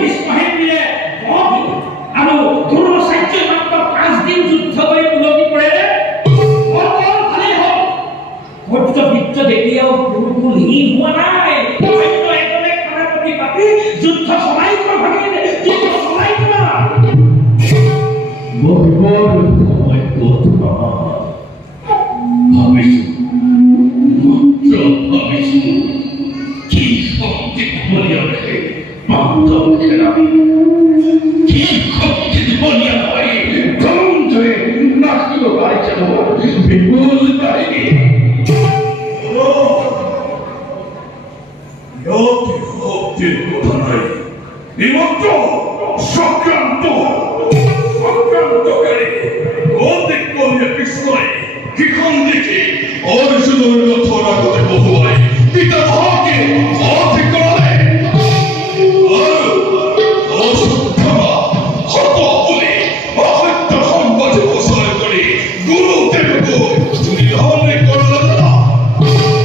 ভীষ্মহেন্দ্ৰীয়ে আৰু দ্ৰোণাচাৰ্যই মাত্ৰ 5 দিন যুদ্ধ কৰি উলটি পৰে ভালেই হ'ল সত্যবিত্ত দেৱীয়েও গুৰুকুলহীন হোৱা নাই সত্য এজনে খানাপতি পাতি যুদ্ধ চলাই যুদ্ধ চলাই কি শক্তি বলিয়ালে বান্ধৱ খেলাবি কি শক্তি বলিয়ালে ধনঞ্জয়ে নাচিব পাৰিছে বিপুল বাহিনী শক্তিৰ কথা নাই বিমন্ত্র সক্রান্তকারী অধিক করিয়া কৃষ্ণই কিখন দেখি অর্জুনের রথর আগতে বহুয়াই পিতা মহাকে অধিক করে অসুদ্ধমা হত বলে অসত্য সম্পদে প্রসার করে গুরুদেবকে তুমি ধর্মে করলেন না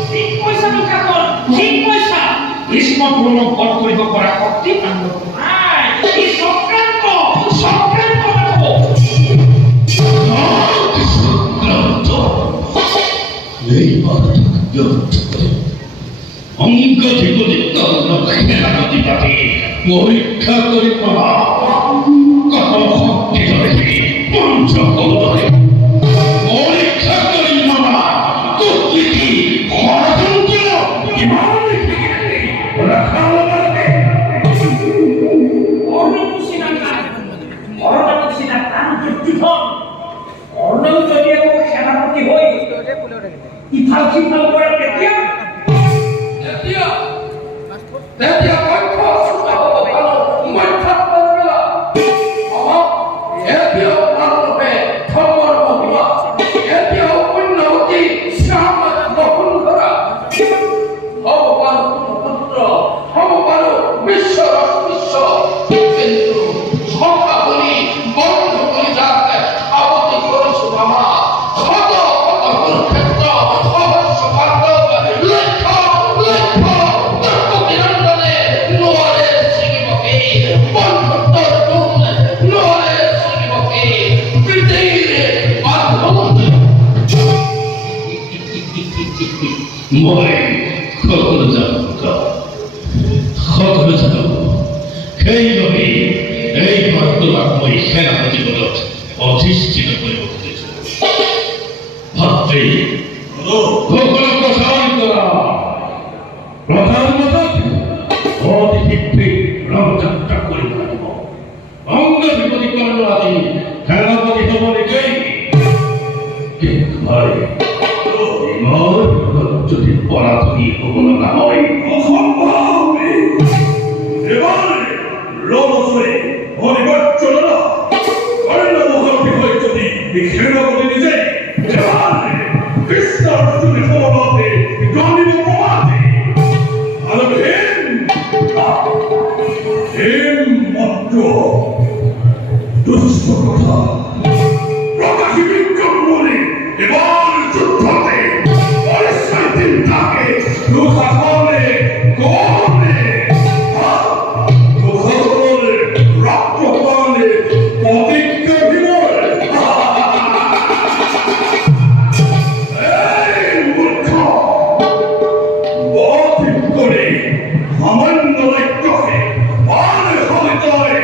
ঠিক পয়সা লোকাকর ঠিক পয়সা ভীষ্ম দ্রোণক বধ কৰিব পৰা শক্তি পাণ্ডৱ নাই এই সক্রান্ত এই পরীক্ষা করে পাবা কত শক্তি ধরে পঞ্চকৌদরে পরীক্ষা করি মামা কুকৃতি ষড়যন্ত্র কিমান সেনাপতি হৈ ইফাল সিফাল কৰা কেতিয়া মই সকলো জানো সেইবাবে এই বাৰ্তালাপ মই সেনাপতি পদত অধিষ্ঠিত কৰিব খুজিছো ভাতৃ সকলো প্ৰচাৰ কৰা প্ৰচাৰ মাজত অতি শীঘ্ৰে ৰথযাত্ৰা কৰিব লাগিব অংগ বিপদীকৰণ আদি সেনাপতি হ'ব নেকি যদি পরাধনী হব না হয় এবার রণসরে অনিবার্য না কর্ণমোহর বিষয় যদি সেনাপতি নিজে কৃষ্ণ অর্জুনে সমবাদে জন্ম প্রমাদে আর হেম মাত্র দুষ্ট কথা প্রকাশী বিক্রম বলে এবার যুদ্ধতে তাকে লোহা বলে গোলে লোহা বলে রক্ত বলে পবিত্র বিমল এই মূর্খ অধিক করে সামান্য লক্ষ্যে আর হৃদয়ে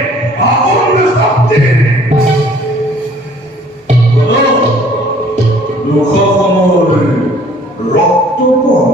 আপন শক্তি লোহা বলে রক্তপণ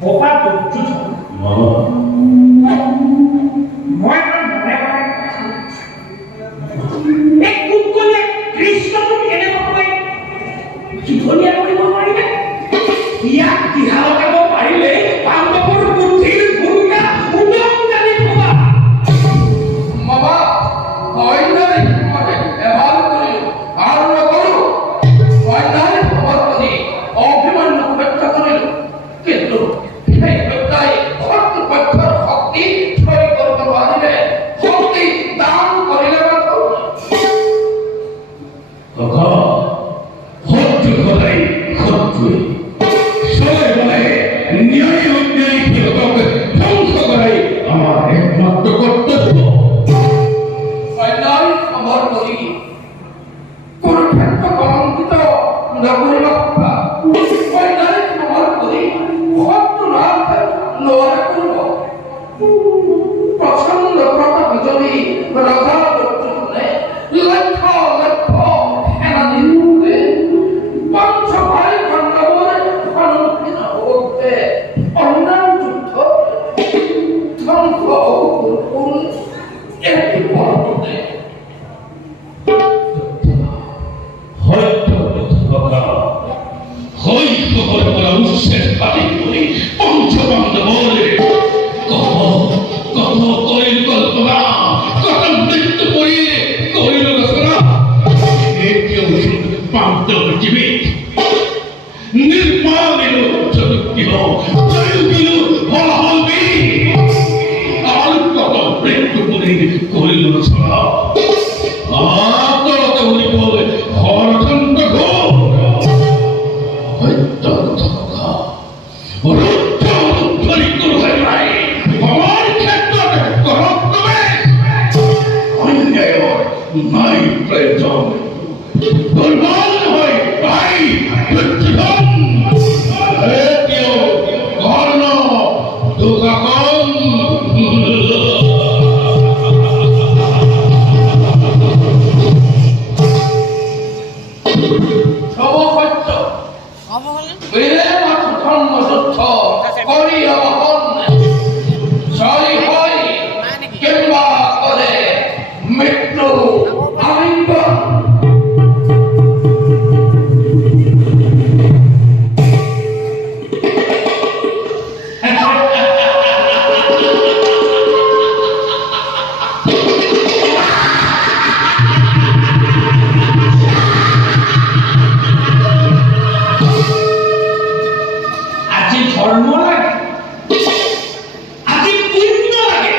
বোপা দুর্যোধন নগর রক্ষা কন্যারে তোমার করি ভক্ত নাথ নর করব প্রচন্ড প্রতাপ যদি রাজা দক্ষিণে লক্ষ লক্ষ সেনাদের মধ্যে পঞ্চ ভাই পাণ্ডবের সম্মুখীন হতে অন্যান্য যুদ্ধ ধ্বংস করুন একটি পর্বতে হয়তো বড় উৎসের পালি করে পঞ্চপাণ্ডবরে কত কত করিল কল্পনা কত মৃত্যু করিলে করিল রচনা কেউ পাণ্ডব জীবিত নির্মাণিল চতুর্থিহ জয়ুগিল হলহলবি আর কত মৃত্যু করে করিল রচনা আতরত হরি বলে হরচন্দ্র ঘোর নাই প্রয়োজন দুর্বল হয় তাই দুর্যোধন কর্ণ দুঃখন সবসত্য বীরে মাত্র ধর্মযুদ্ধ করি অবহন জয় হয় কিংবা করে মৃত্যু আলিঙ্গন আজি ধর্ম লাগে আজি পুণ্য লাগে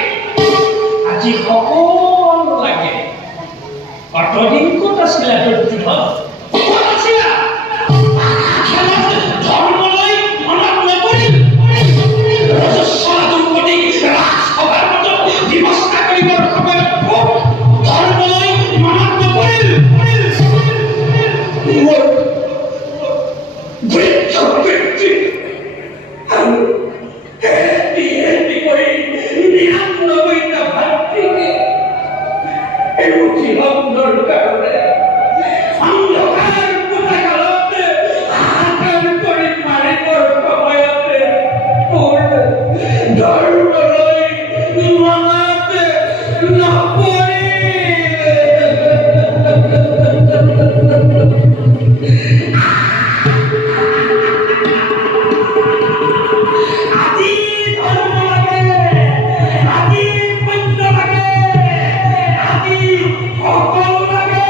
আজি সকল লাগে কতদিন কত ছিল দুর্যোধন ধর্ম লৈ মনত নপৰিল ৰজস্বলা দুৰ্গতি ৰাজসভাৰ মাজত ব্যৱস্থা কৰিবৰ সময়ত ধৰ্ম লৈ মনত নপৰিল বৃদ্ধ ব্যক্তি হেঁটি কৰি ৯৯টা ভাতৃকে এমুঠি অন্নৰ কাৰণে অন্ধকাৰ কোঠাকালতে আঘাত কৰি মাৰিবৰ সময়তে তোৰ ধৰ্মলৈ মনত আজি ধৰ্ম লাগে আজি পুণ্য লাগে আজি সকলো লাগে